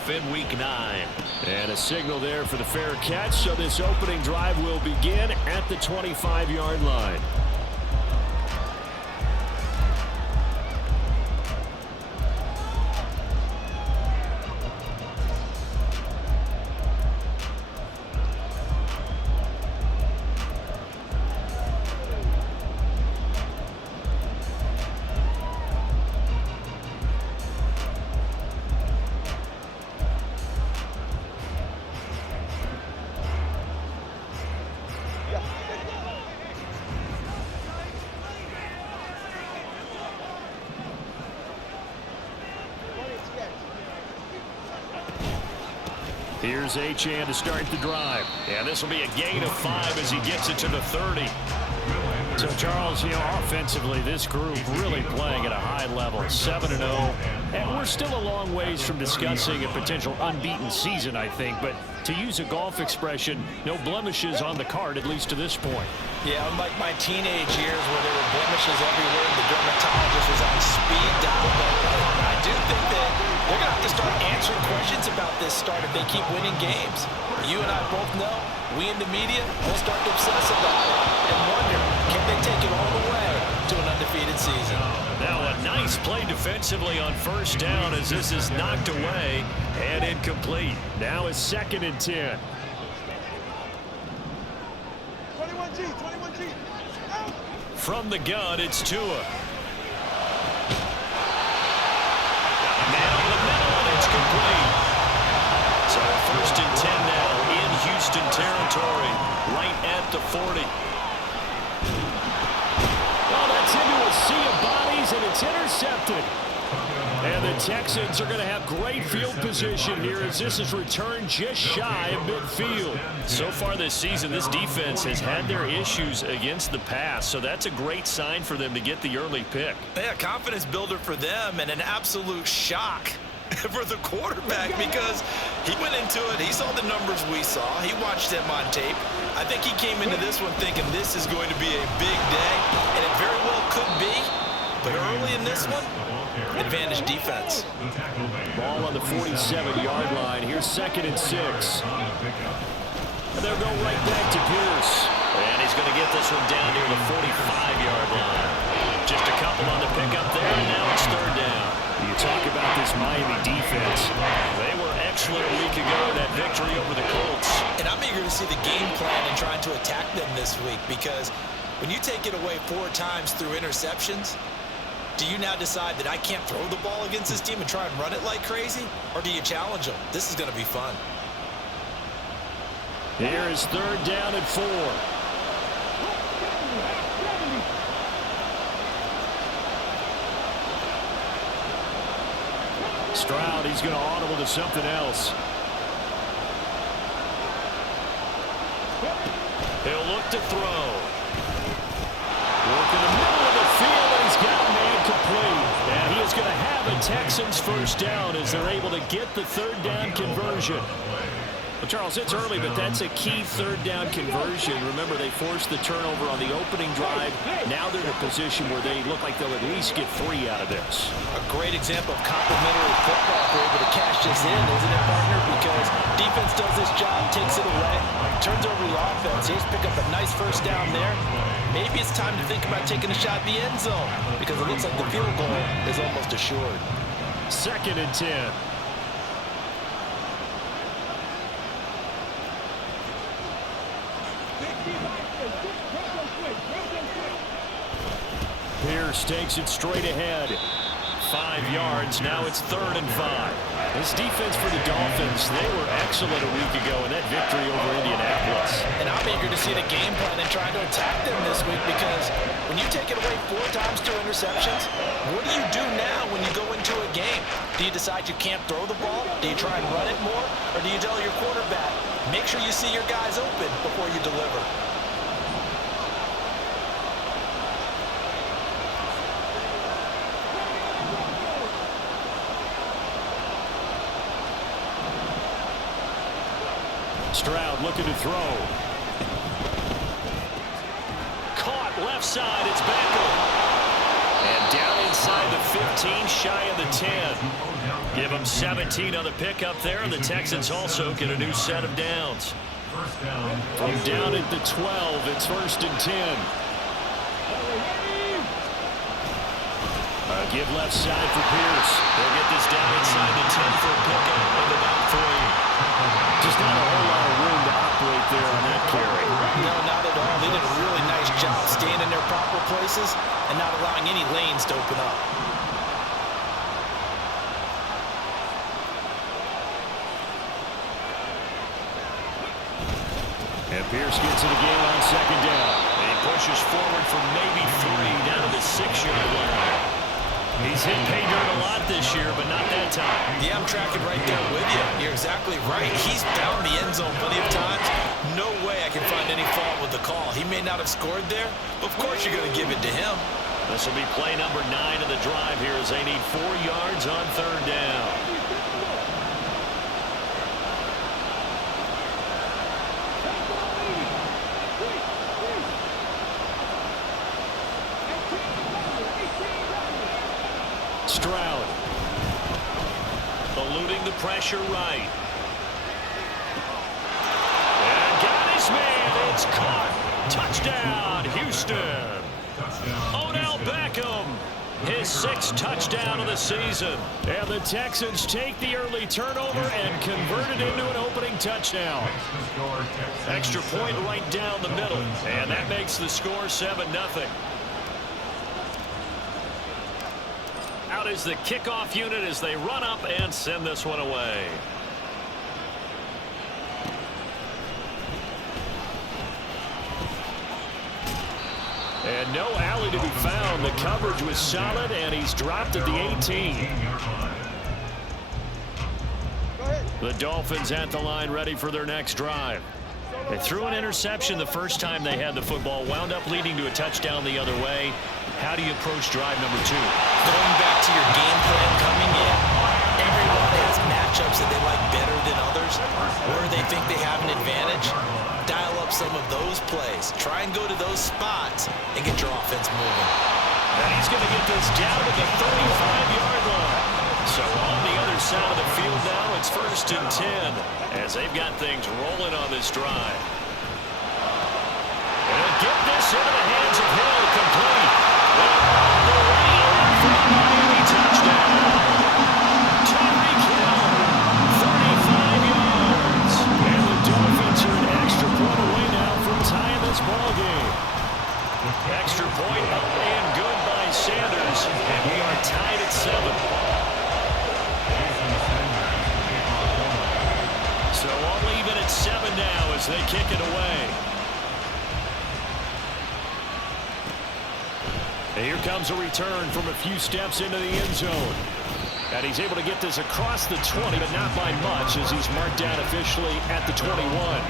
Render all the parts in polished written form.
off in Week 9. And a signal there for the fair catch, so this opening drive will begin at the 25-yard line. Here's H-Han to start the drive. Yeah, this will be a gain of 5 as he gets it to the 30. So, Charles, offensively, this group really playing at a high level, 7-0. And we're still a long ways from discussing a potential unbeaten season, I think. But to use a golf expression, no blemishes on the card, at least to this point. Yeah, unlike my teenage years where there were blemishes everywhere and the dermatologist was on speed dial. But I do think that they're going to have to start answering questions about this start if they keep winning games. You and I both know, we in the media will start to obsess about it and wonder, can they take it all the way to an undefeated season? Now a nice play defensively on first down as this is knocked away and incomplete. Now it's 2nd and 10. 21G. From the gun, it's Tua. Man on the middle, and it's complete. So 1st and 10 now in Houston territory, right at the 40. Oh, that's into a sea of bodies, and it's intercepted. And the Texans are going to have great field position here as this is returned just shy of midfield. So far this season, this defense has had their issues against the pass, so that's a great sign for them to get the early pick. Yeah, confidence builder for them and an absolute shock for the quarterback because he went into it, he saw the numbers we saw, he watched them on tape. I think he came into this one thinking this is going to be a big day, and it very well could be, but early in this one, advantage defense. Ball on the 47-yard line. Here's 2nd and 6. And they'll go right back to Pierce. And he's going to get this one down near the 45-yard line. Just a couple on the pickup there, and now it's 3rd down. You talk about this Miami defense. They were excellent a week ago, that victory over the Colts. And I'm eager to see the game plan and trying to attack them this week because when you take it away 4 times through interceptions, do you now decide that I can't throw the ball against this team and try and run it like crazy? Or do you challenge them? This is going to be fun. Here is 3rd down and 4. Stroud, he's going to audible to something else. He'll look to throw. Work in the middle of the field, and he's got a man complete. And he is going to have a Texans 1st down as they're able to get the 3rd down conversion. Well, Charles, it's early, but that's a key 3rd down conversion. Remember, they forced the turnover on the opening drive. Now they're in a position where they look like they'll at least get 3 out of this. A great example of complementary football if they're able to cash this in, isn't it, partner? Because defense does this job, takes it away, turns over the offense. Here's pick up a nice 1st down there. Maybe it's time to think about taking a shot in the end zone because it looks like the field goal is almost assured. 2nd and 10. Pierce takes it straight ahead. 5 yards. Now it's 3rd and 5. This defense for the Dolphins, they were excellent a week ago in that victory over Indianapolis. And I'm eager to see the game plan and try to attack them this week because when you take it away 4 times through interceptions, what do you do now when you go into a game? Do you decide you can't throw the ball? Do you try and run it more? Or do you tell your quarterback, make sure you see your guys open before you deliver? Stroud looking to throw. Caught left side. It's Beckham. And down inside the 15, shy of the 10. Give them 17 on the pickup there, and the Texans also get a new set of downs. From down at the 12, it's 1st and 10. Give left side for Pierce. They'll get this down inside the 10 for a pickup of about 3. Just not a whole lot of room to operate there on that carry. No, not at all. They did a really nice job staying in their proper places and not allowing any lanes to open up. And Pierce gets it again on 2nd down. And he pushes forward for maybe 3 down to the 6-yard line. He's hit pay dirt a lot this year, but not that time. Yeah, I'm tracking right there with you. You're exactly right. He's found the end zone plenty of times. No way I can find any fault with the call. He may not have scored there, but of course you're going to give it to him. This will be play number 9 of the drive here as they need 4 yards on 3rd down. Stroud eluding the pressure right. And got his man. It's caught. Touchdown, Houston. Odell Beckham, his 6th touchdown of the season. And the Texans take the early turnover and convert it into an opening touchdown. Extra point right down the middle. And that makes the score 7-0. Out is the kickoff unit as they run up and send this one away. And no alley to be found. The coverage was solid, and he's dropped at the 18. The Dolphins at the line ready for their next drive. They threw an interception the first time they had the football, wound up leading to a touchdown the other way. How do you approach drive number 2? Going back to your game plan coming in, everyone has matchups that they like better than others, where they think they have an advantage. Dial up some of those plays. Try and go to those spots and get your offense moving. And he's going to get this down to the 35-yard line. So on the other side of the field now, it's 1st and 10 as they've got things rolling on this drive. And get this into the hands of Hill, complete. Miami touchdown. Tyreek Hill, 35 yards. And the Dolphins are an extra point away now from tying this ball game. Extra point up and good by Sanders. And we are tied at 7. So all even at 7 now as they kick it away. And here comes a return from a few steps into the end zone. And he's able to get this across the 20, but not by much as he's marked down officially at the 21.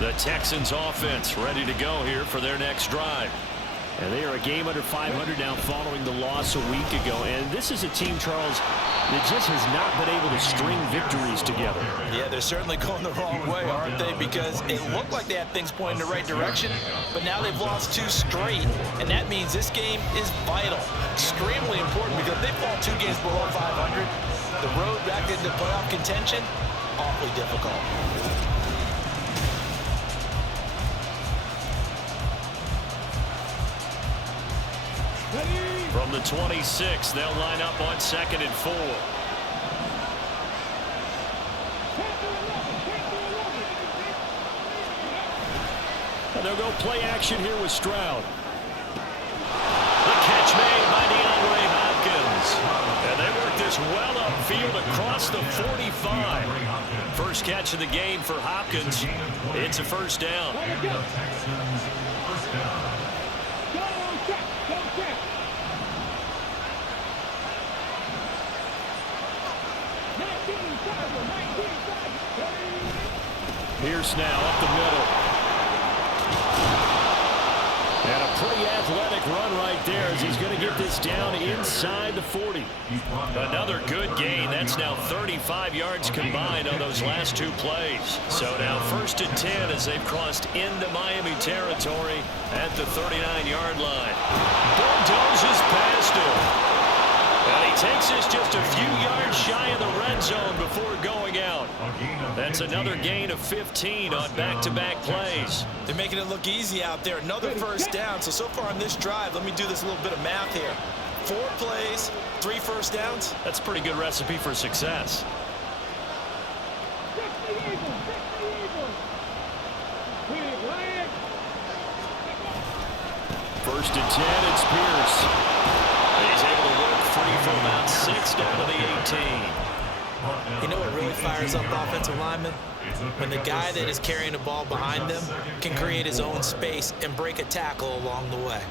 The Texans offense ready to go here for their next drive. And they are a game under 500 now following the loss a week ago. And this is a team, Charles, that just has not been able to string victories together. Yeah, they're certainly going the wrong way, aren't they? Because it looked like they had things pointing in the right direction, but now they've lost 2 straight. And that means this game is vital, extremely important, because if they fall 2 games below 500, the road back into playoff contention, awfully difficult. From the 26, they'll line up on 2nd and 4. And they'll go play action here with Stroud. The catch made by DeAndre Hopkins. And they work this well upfield across the 45. First catch of the game for Hopkins. It's a 1st down. Pierce now up the middle. And a pretty athletic run right there as he's going to get this down inside the 40. Another good gain. That's now 35 yards combined on those last 2 plays. So now 1st and 10 as they've crossed into Miami territory at the 39-yard line. Bulldozer cruises past him. And he takes this just a few yards shy of the red zone before going out. That's another gain of 15 on back-to-back plays. They're making it look easy out there. Another first down. So far on this drive, let me do this little bit of math here. 4 plays, 3 first downs. That's a pretty good recipe for success. First and 10, it's Pierce. He's able to work free for about 6 down to the 18. You know what really fires up offensive linemen? When the guy that is carrying the ball behind them can create his own space and break a tackle along the way.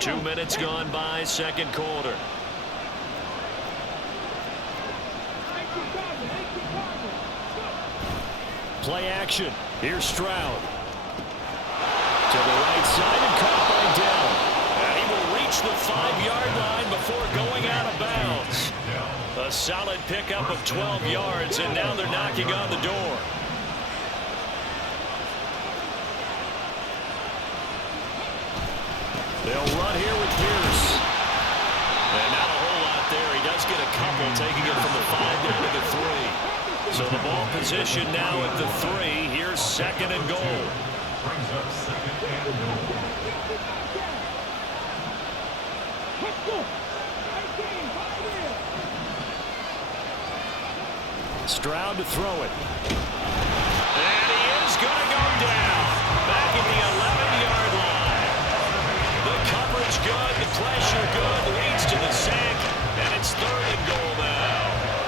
2 minutes gone by, second quarter. Play action. Here's Stroud. To the right side and caught by Dell. And he will reach the 5-yard line before going out of bounds. A solid pickup of 12 yards, and now they're knocking on the door. They'll run here with Pierce. And not a whole lot there. He does get a couple, taking it from the 5 down to the 3. So the ball position now at the 3. Here's second and goal. Stroud to throw it. And he is going to go down. Back at the 11-yard line. The coverage good, the pressure good, leads to the sack, and it's third and goal now.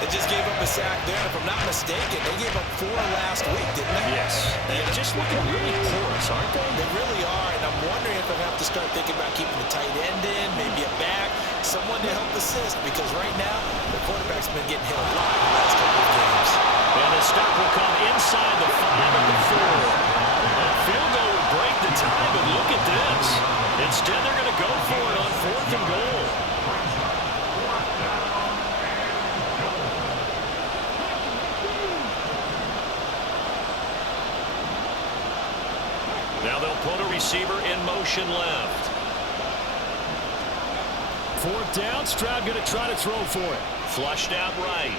They just gave up a sack there. If I'm not mistaken, they gave up 4 last week, didn't they? Yes. And just looking really porous, aren't they? They really are, and I'm wondering if I have to start thinking about keeping the tight end in, maybe a back, someone to help assist, because right now, the quarterback's been getting hit a lot in the last couple of games. And the stop will come inside the 5 at the 4. A field goal would break the tie, but look at this. Instead, they're going to go for it on 4th and goal. Now they'll put a receiver in motion left. 4th down, Stroud going to try to throw for it. Flushed out right.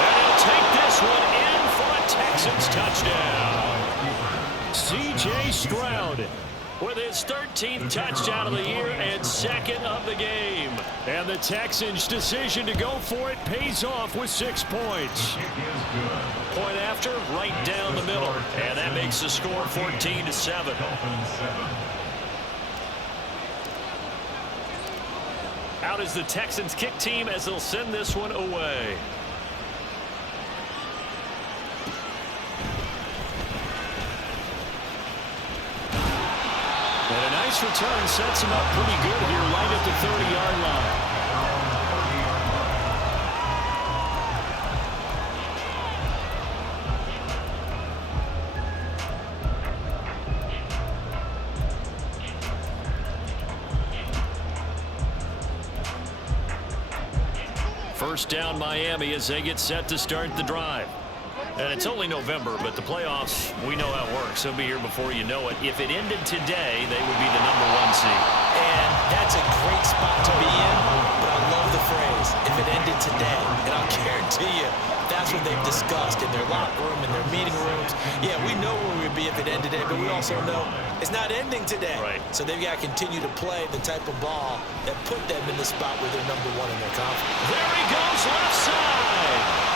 And he'll take this one in for a Texans touchdown. C.J. Stroud with his 13th touchdown of the year and 2nd of the game. And the Texans' decision to go for it pays off with 6 points. Point after, right down the middle. And that makes the score 14-7. Out is the Texans kick team as they'll send this one away. And a nice return sets him up pretty good here right at the 30-yard line. First down Miami as they get set to start the drive. And it's only November, but the playoffs, we know how it works. They'll be here before you know it. If it ended today, they would be the #1 seed. And that's a great spot to be in, but I love the phrase, if it ended today. And I'll guarantee you, that's what they've discussed in their locker room, in their meeting rooms. Yeah, we know where we'd be if it ended today, but we also know it's not ending today. Right. So they've got to continue to play the type of ball that put them in the spot where they're #1 in their conference. There he goes, left side.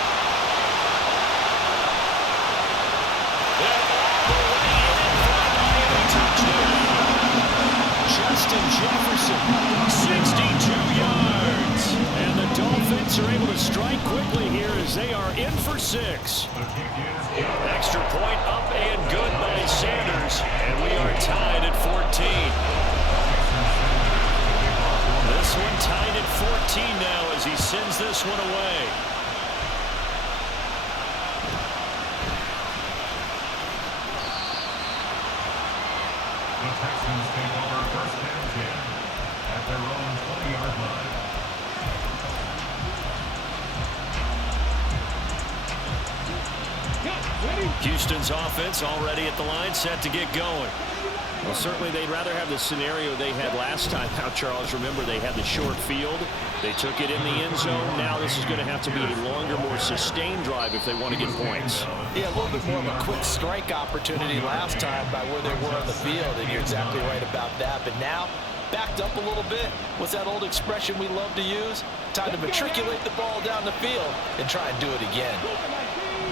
And all the way in for a Miami touchdown. Justin Jefferson, 62 yards. And the Dolphins are able to strike quickly here as they are in for 6. Extra point up and good by Sanders. And we are tied at 14. This one tied at 14 now as he sends this one away. The Texans take over first and 10 at their own 20-yard line. Houston's offense already at the line, set to get going. Well, certainly they'd rather have the scenario they had last time out, Charles. Remember, they had the short field. They took it in the end zone. Now this is going to have to be a longer, more sustained drive if they want to get points. Yeah, a little bit more of a quick strike opportunity last time by where they were on the field, and you're exactly right about that. But now, backed up a little bit. What's that old expression we love to use? Time to matriculate the ball down the field and try and do it again.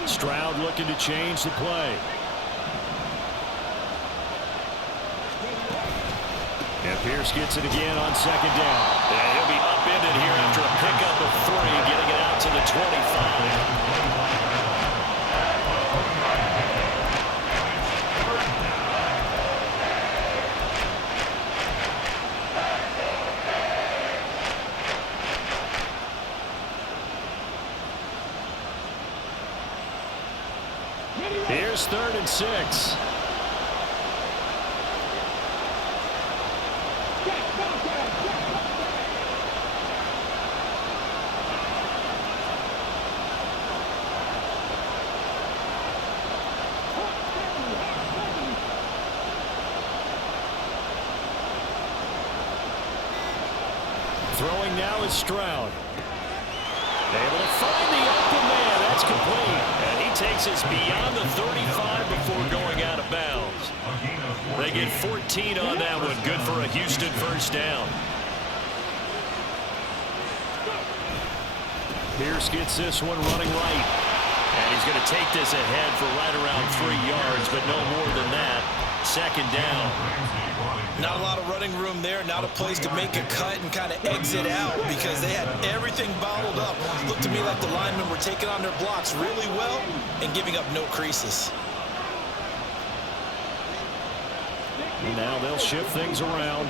Stroud looking to change the play. And Pierce gets it again on second down. And he'll be upended here after a pickup of 3, getting it out to the 25. Here's 3rd and 6. Throwing now is Stroud. Able to find the open man. That's complete. And he takes us beyond the 35 before going out of bounds. They get 14 on that one. Good for a Houston first down. Pierce gets this one running right. And he's going to take this ahead for right around 3 yards, but no more than that. Second down. Not a lot of running room there, not a place to make a cut and kind of exit out because they had everything bottled up. Looked to me like the linemen were taking on their blocks really well and giving up no creases. Now they'll shift things around.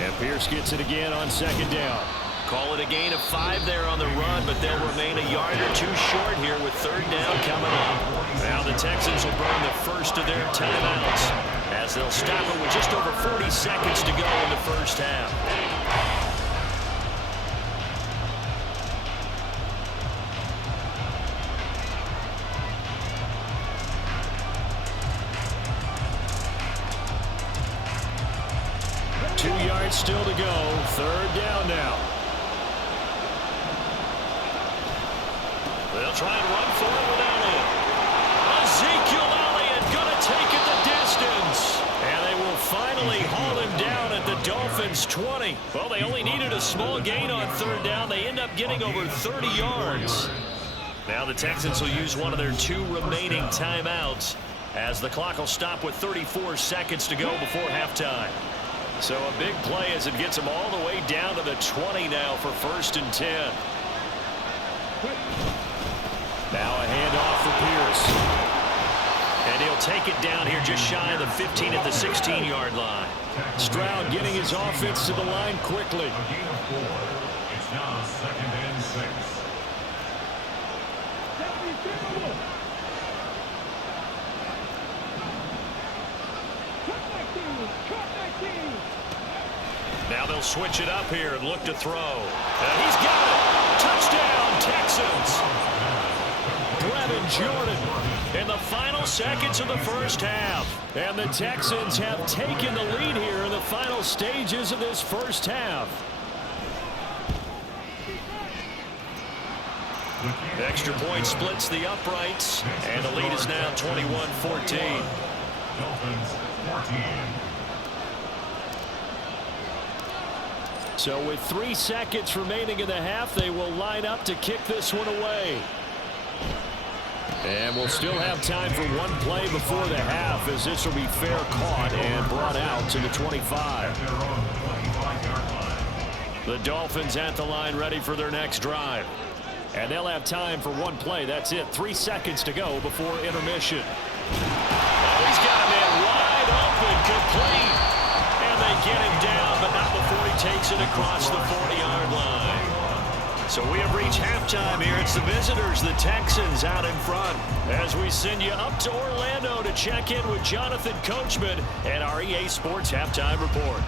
And Pierce gets it again on second down. Call it a gain of 5 there on the run, but they'll remain a yard or 2 short here with 3rd down coming up. Now the Texans will burn the first of their timeouts as they'll stop it with just over 40 seconds to go in the first half. Still to go. 3rd down now. They'll try and run for it with Elliott. Ezekiel Elliott going to take it the distance. And they will finally haul him down at the Dolphins' 20. Well, they only needed a small gain on 3rd down. They end up getting over 30 yards. Now the Texans will use one of their 2 remaining timeouts as the clock will stop with 34 seconds to go before halftime. So a big play as it gets them all the way down to the 20 now for 1st and 10. Now a handoff for Pierce. And he'll take it down here just shy of the 15 at the 16-yard line. Stroud getting his offense to the line quickly. It's now 2nd and 6. Now they'll switch it up here and look to throw. And he's got it. Touchdown, Texans. Brevin Jordan in the final seconds of the first half. And the Texans have taken the lead here in the final stages of this first half. Extra point splits the uprights. And the lead is now 21-14. Dolphins 14. So with 3 seconds remaining in the half, they will line up to kick this one away. And we'll still have time for one play before the half as this will be fair caught and brought out to the 25. The Dolphins at the line ready for their next drive. And they'll have time for one play. That's it. 3 seconds to go before intermission. Oh, he's got a man wide open, complete. And they get him down, but not before he takes it across the 40-yard line. So we have reached halftime here. It's the visitors, the Texans, out in front. As we send you up to Orlando to check in with Jonathan Coachman and our EA Sports Halftime Report.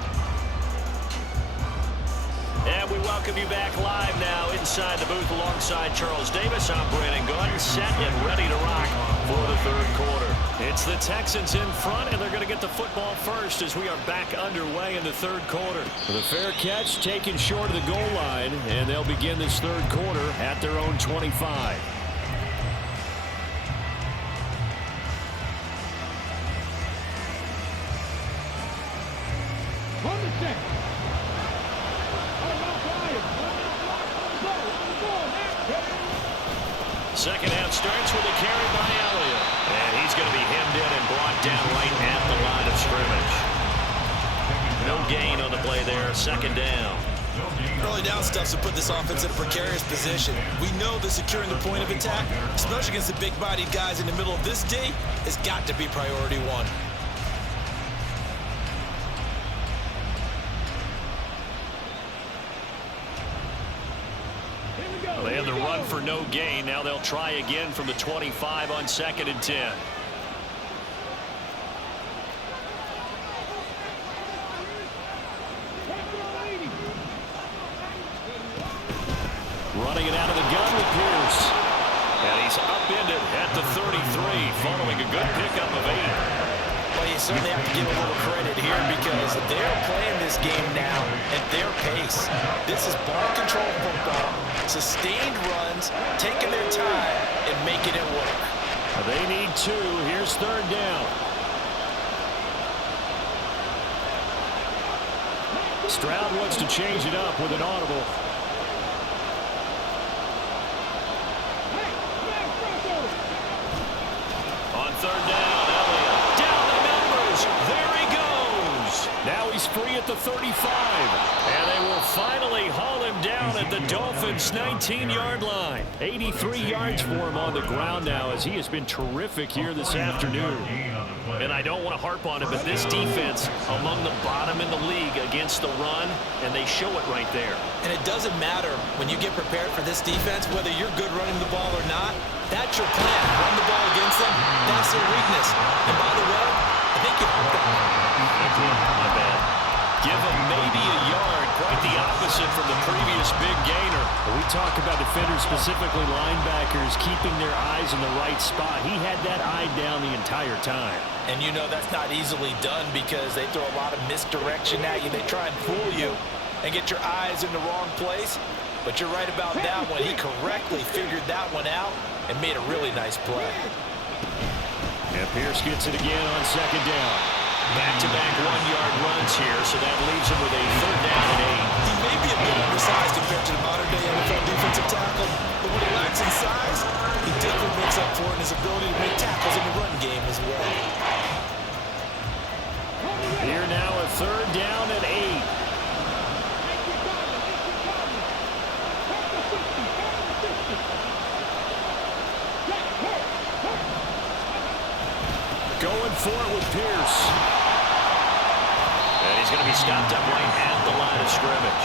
And we welcome you back live now inside the booth alongside Charles Davis. I'm Brandon Gordon, set and ready to rock before the third quarter. It's the Texans in front, and they're going to get the football first as we are back underway in the third quarter. The fair catch taken short of the goal line, and they'll begin this third quarter at their own 25. Second half starts with a carry by Elliott. And he's going to be hemmed in and brought down right at the line of scrimmage. No gain on the play there. Second down. Early down stuff to put this offense in a precarious position. We know that securing the point of attack, especially against the big-bodied guys in the middle of this D, has got to be priority one. They had the run for no gain. Now they'll try again from the 25 on 2nd and 10. Running it out of the gun with Pierce. And he's upended at the 33 following a good pickup of 8. Well, you certainly have to give a little credit here because they're playing this game now at their pace. This is ball control football, sustained runs, taking their time, and making it work. They need 2. Here's third down. Stroud wants to change it up with an audible. On third down, Elliott. Down the numbers. There he goes. Now he's free at the 35. And they will finally haul him down at the Dolphins' 19-yard line. 83 yards for him on the ground now as he has been terrific here this afternoon. And I don't want to harp on it, but this defense among the bottom in the league against the run, and they show it right there. And it doesn't matter when you get prepared for this defense, whether you're good running the ball or not. That's your plan. Run the ball against them. That's their weakness. And by the way, I think you hope that. My bad. Give him maybe a yard. Quite the opposite from the previous big gainer. We talk about defenders, specifically linebackers, keeping their eyes in the right spot. He had that eye down the entire time. And you know that's not easily done because they throw a lot of misdirection at you. They try and fool you and get your eyes in the wrong place. But you're right about that one. He correctly figured that one out and made a really nice play. And Pierce gets it again on second down. Back-to-back one-yard runs here, so that leaves him with a third down and 8. He may be a bit undersized compared to the modern-day NFL defensive tackle, but when he lacks in size, he definitely makes up for it in his ability to make tackles in the run game as well. Here now a third down and 8. Going for it with Pierce. And he's going to be stopped up right at the line of scrimmage.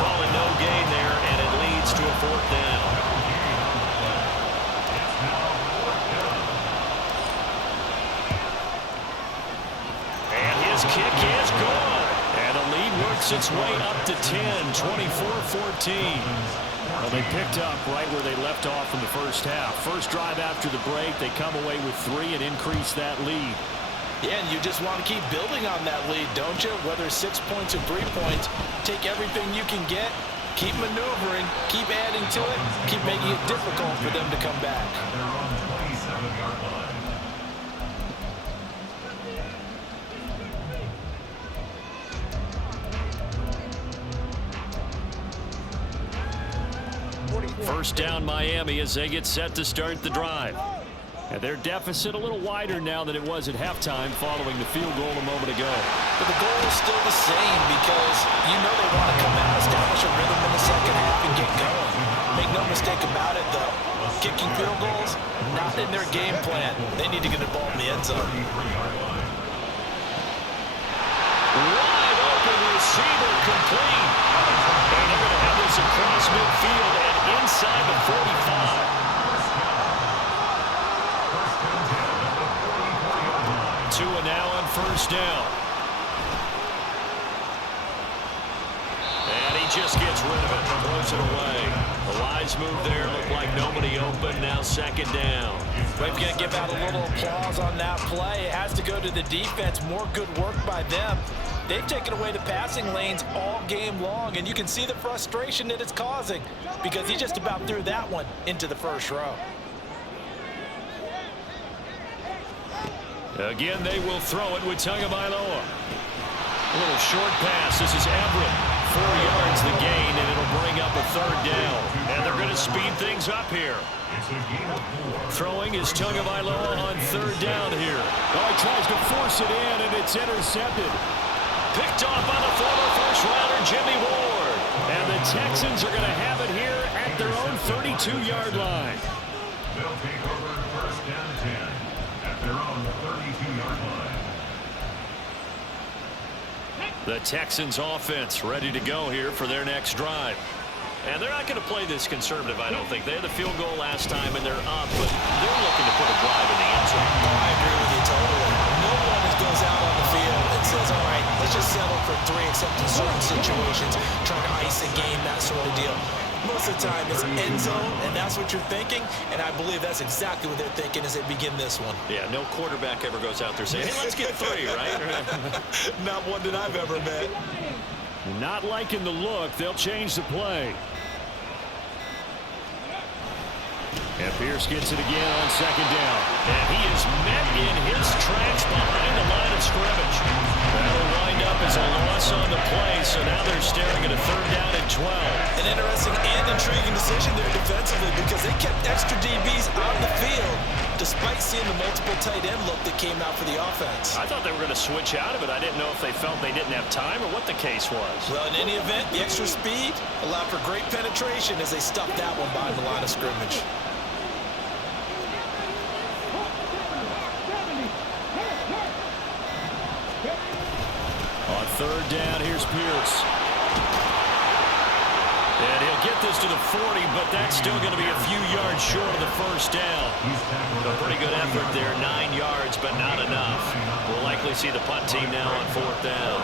Calling no gain there, and it leads to a fourth down. And his kick is gone. And the lead works its way up to 10, 24-14. Well, they picked up right where they left off in the first half. First drive after the break, they come away with 3 and increase that lead. Yeah, and you just want to keep building on that lead, don't you? Whether 6 points or 3 points, take everything you can get, keep maneuvering, keep adding to it, keep making it difficult for them to come back. They're on the 27-yard line. First down Miami as they get set to start the drive. And their deficit a little wider now than it was at halftime following the field goal a moment ago. But the goal is still the same because you know they want to come out, establish a rhythm in the second half, and get going. Make no mistake about it, though. Kicking field goals, not in their game plan. They need to get the ball in the end zone. Wide open receiver complete. And they're going to have this across midfield and inside the 45. 2 and now on first down. And he just gets rid of it, throws it away. A wise move there, looked like nobody open, now second down. We're going to give out a little applause on that play. It has to go to the defense. More good work by them. They've taken away the passing lanes all game long, and you can see the frustration that it's causing because he just about threw that one into the first row. Again, they will throw it with Tagovailoa. A little short pass. This is Everett. 4 yards the gain, and it'll bring up a third down. And they're going to speed things up here. Throwing is Tagovailoa on third down here. Oh, he tries to force it in, and it's intercepted. Picked off by the former first-rounder, Jimmy Ward. And the Texans are going to have it here at their own 32-yard line. They'll take over first down 10 at their own 32-yard line. The Texans offense ready to go here for their next drive. And they're not going to play this conservative, I don't think. They had the field goal last time, and they're up, but they're looking to put a drive in the end zone. Oh, I agree with you totally. No one just goes out on the field and says, all right, let's just settle for 3, except in certain situations, trying to ice a game, that sort of deal. Most of the time, it's end zone, and that's what you're thinking, and I believe that's exactly what they're thinking as they begin this one. Yeah, no quarterback ever goes out there saying, hey, let's get 3, right? Not one that I've ever met. Not liking the look. They'll change the play. And Pierce gets it again on second down. And he is met in his tracks behind the line of scrimmage. That'll wind up as a loss on the play, so now they're staring at a third down and 12. An interesting and intriguing decision there defensively because they kept extra DBs on the field despite seeing the multiple tight end look that came out for the offense. I thought they were going to switch out of it. I didn't know if they felt they didn't have time or what the case was. Well, in any event, the extra speed allowed for great penetration as they stuffed that one behind the line of scrimmage. On third down, here's Pierce. And he'll get this to the 40, but that's still going to be a few yards short of the first down. A pretty good effort there, 9 yards, but not enough. We'll likely see the punt team now on fourth down.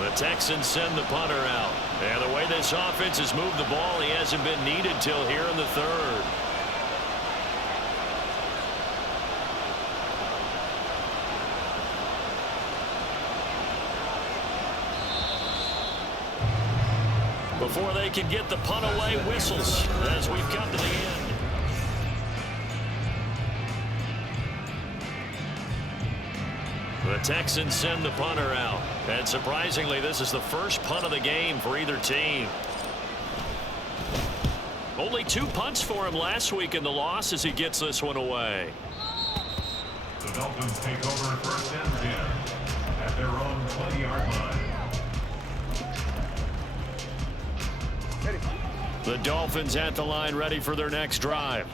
The Texans send the punter out. And the way this offense has moved the ball, he hasn't been needed till here in the third. Before they can get the punt away, whistles as we've come to the end. The Texans send the punter out. And surprisingly, this is the first punt of the game for either team. Only 2 punts for him last week in the loss as he gets this one away. The Dolphins take over first and 10 at their own 20-yard line. The Dolphins at the line ready for their next drive.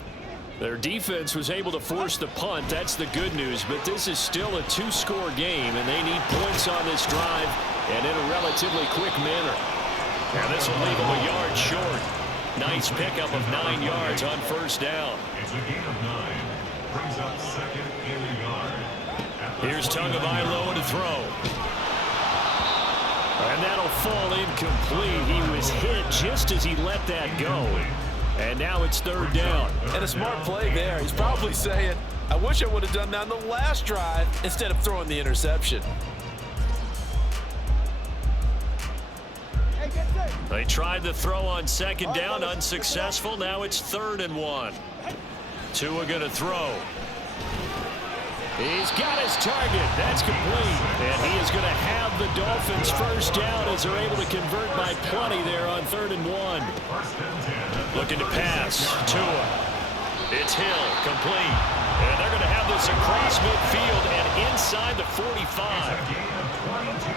Their defense was able to force the punt. That's the good news, but this is still a 2-score game, and they need points on this drive and in a relatively quick manner. And this will leave them a yard short. Nice pickup of 9 yards on first down. It's a gain of 9. Brings up second in the yard. Here's Tagovailoa to throw. And that'll fall incomplete. He was hit just as he let that go. And now it's third down. And a smart play there. He's probably saying, I wish I would have done that on the last drive instead of throwing the interception. They tried the throw on second down, unsuccessful. Now it's 3rd and 1. Tua going to throw. He's got his target. That's complete. And he is going to have the Dolphins first down as they're able to convert by plenty there on 3rd and 1. Looking to pass. Tua. It's Hill. Complete. And they're going to have this across midfield and inside the 45.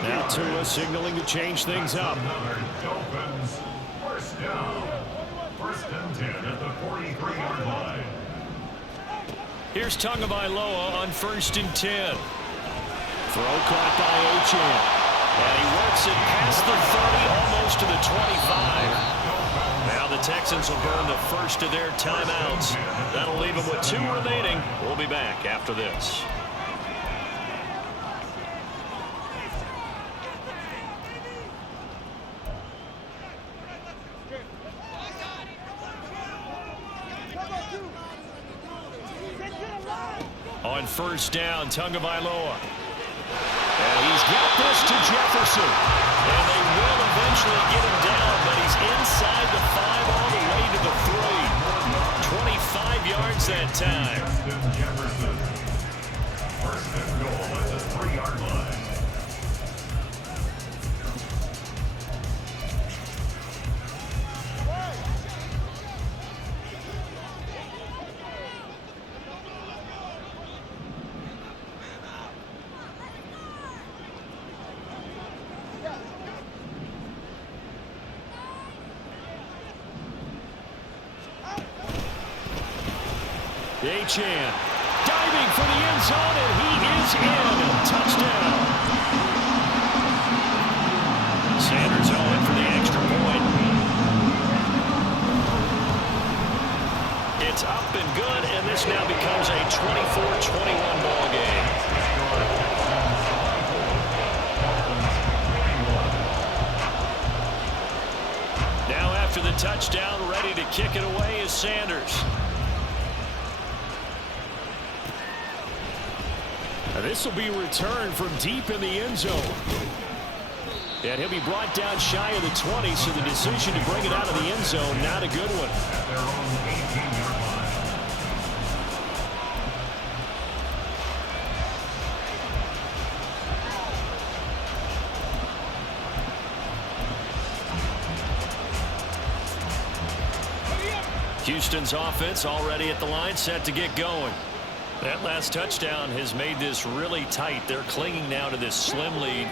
Now Tua signaling to change things up. Dolphins first down. First and 10 at the 43-yard line. Here's Tagovailoa on 1st and 10. Throw caught by Achane. And he works it past the 30, almost to the 25. Now the Texans will burn the first of their timeouts. That'll leave them with 2 remaining. We'll be back after this. on first down. Tagovailoa. And he's got this to Jefferson. And they will eventually get him down, but he's inside the 5 all the way to the 3. 25 yards that time. Jefferson. First and goal at the 3-yard line. Achan diving for the end zone, and he is in. Touchdown. Sanders in for the extra point. It's up and good, and this now becomes a 24-21 ball game. Now after the touchdown, ready to kick it away is Sanders. This will be returned from deep in the end zone. And he'll be brought down shy of the 20, so the decision to bring it out of the end zone, not a good one. At their own 18-yard line. Houston's offense already at the line, set to get going. That last touchdown has made this really tight. They're clinging now to this slim lead.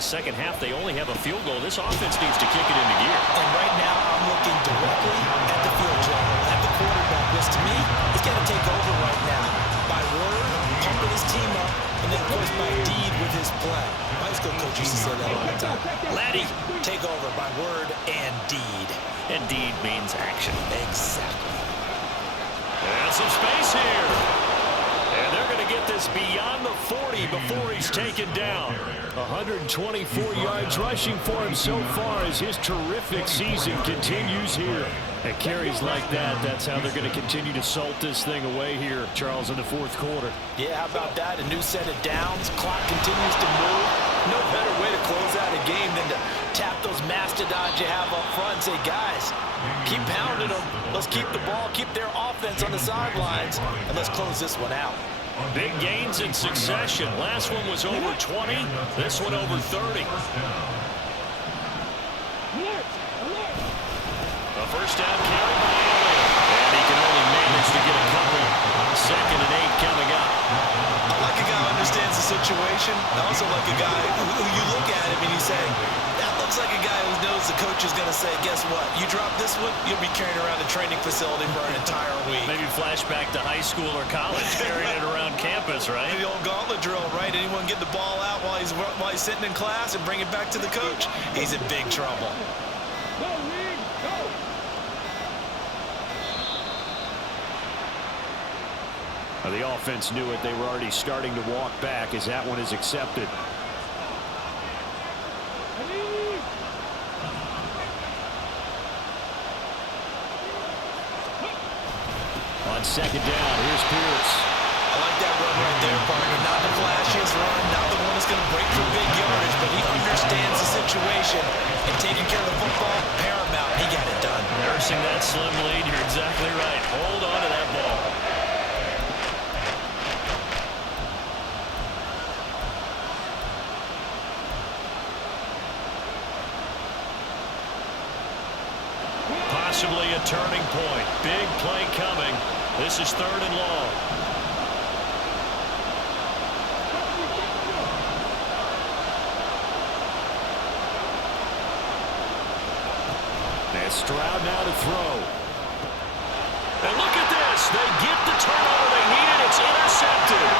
Second half, they only have a field goal. This offense needs to kick it into gear. And right now, I'm looking directly at the field general, at the quarterback, which to me, he's got to take over right now. By word, pumping his team up, and then, of course, by deed with his play. My high school coach used to say that all the time. Laddie, take over by word and deed. And deed means action. Exactly. And some space here. And they're going to get this beyond the 40 before he's taken down. 124 yards rushing for him so far as his terrific season continues here. And carries like that, that's how they're going to continue to salt this thing away here, Charles, in the fourth quarter. Yeah, how about that? A new set of downs. Clock continues to move. No better way to close out a game than to tap those mastodons you have up front and say, guys, keep pounding them. Let's keep the ball, keep their offense on the sidelines, and let's close this one out. Big gains in succession. Last one was over 20. This one over 30. A first down carry by Elliott. And he can only manage to get a couple. 2nd and 8 coming up. I like a guy who understands the situation. I also like a guy who you look at him and you say, that looks like a guy who knows the coach is going to say, guess what? You drop this one, you'll be carrying around the training facility for an entire week. Maybe flashback to high school or college, carrying it around campus, right? The old gauntlet drill, right? Anyone get the ball out while he's sitting in class and bring it back to the coach? He's in big trouble. The offense knew it. They were already starting to walk back as that one is accepted. On second down, here's Pierce. I like that run right there, partner. Not the flashiest run, not the one that's going to break for big yardage, but he understands the situation, and taking care of the football, paramount. He got it done. Nursing that slim lead, you're exactly right. Hold on to that ball. Possibly a turning point. Big play coming. This is 3rd and long. And Stroud now to throw. And look at this. They get the turnover they needed. It's intercepted.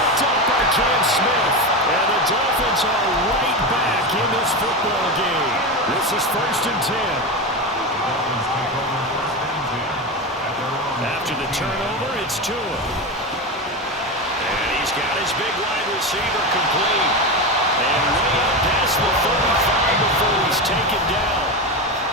Picked up by Cam Smith. And the Dolphins are right back in this football game. This is 1st and 10. After the turnover, it's Tua. And he's got his big wide receiver complete. And way up past the 35 before he's taken down.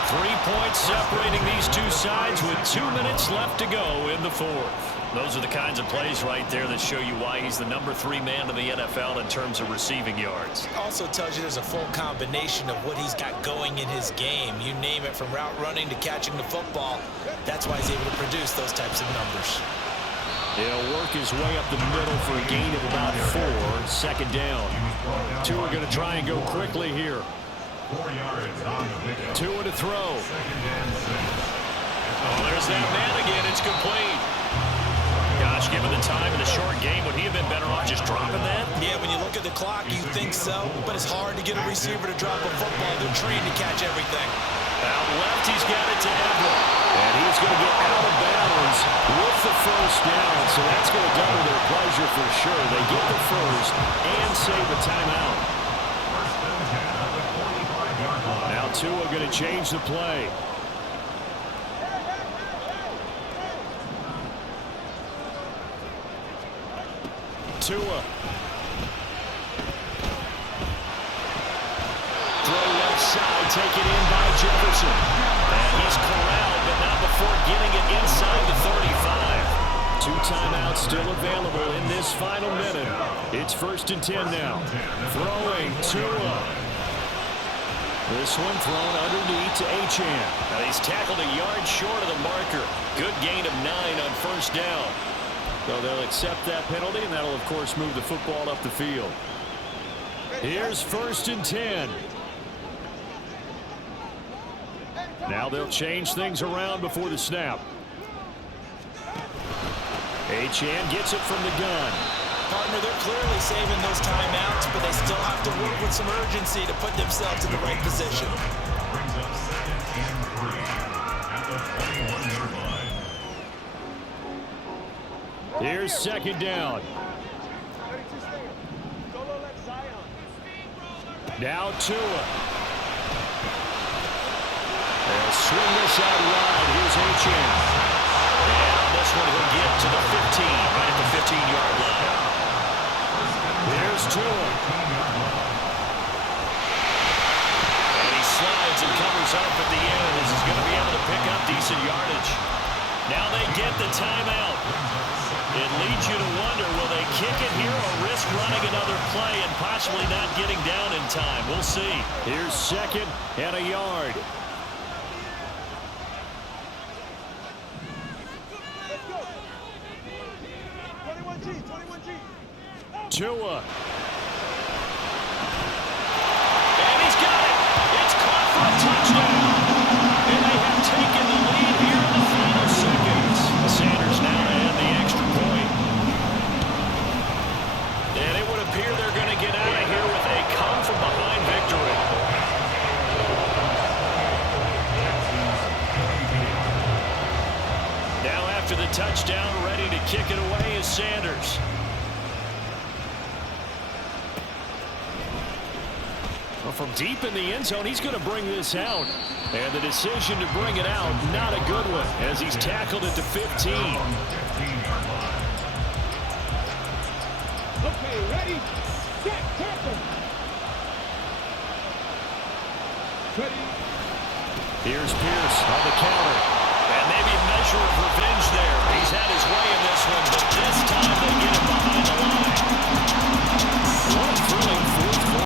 3-point points separating these two sides with 2 minutes left to go in the fourth. Those are the kinds of plays right there that show you why he's the #3 man in the NFL in terms of receiving yards. Also tells you there's a full combination of what he's got going in his game. You name it, from route running to catching the football. That's why he's able to produce those types of numbers. He'll work his way up the middle for a gain of about 4. Second down. Two are going to try and go quickly here. 4 yards on the pickup. Tua to throw. Oh, there's that man again. It's complete. Gosh, given the time in the short game, would he have been better off just dropping that? Yeah, when you look at the clock, you think so, but it's hard to get a receiver to drop a football. They're trained to catch everything. Out left, he's got it to Edwards. And he's going to get out of bounds with the first down. So that's going to double their pleasure for sure. They get the first and save a timeout. Now Tua going to change the play. Tua. Throw left side, taken in by Jefferson. And he's corralled, but not before getting it inside the 35. 2 timeouts still available in this final minute. It's 1st and 10 now. Throwing Tua. This one thrown underneath to Achane. Now he's tackled a yard short of the marker. Good gain of 9 on first down. So they'll accept that penalty, and that'll, of course, move the football up the field. Here's 1st and 10. Now they'll change things around before the snap. Achane gets it from the gun. Partner, they're clearly saving those timeouts, but they still have to work with some urgency to put themselves in the right position. Brings up 2nd and 3 at the 21-yard line. Here's 2nd down. Now Tua. They'll swing this out wide. Here's Achane. And this one he'll get to the 15, right at the 15-yard line. Here's Tua. And he slides and covers up at the end as he's going to be able to pick up decent yardage. Now they get the timeout. It leads you to wonder, will they kick it here or risk running another play and possibly not getting down in time? We'll see. Here's 2nd and a yard. Tua. And he's got it. It's caught for a touchdown. And they have taken the lead here in the final seconds. Sanders now to add the extra point. And it would appear they're going to get out of here with a come-from-behind victory. Now after the touchdown, ready to kick it away is Sanders. Well, from deep in the end zone, he's going to bring this out. And the decision to bring it out, not a good one, as he's tackled at the 15. Okay, ready, set, tackle. Ready. Here's Pierce on the counter. And maybe a measure of revenge there. He's had his way in this one, but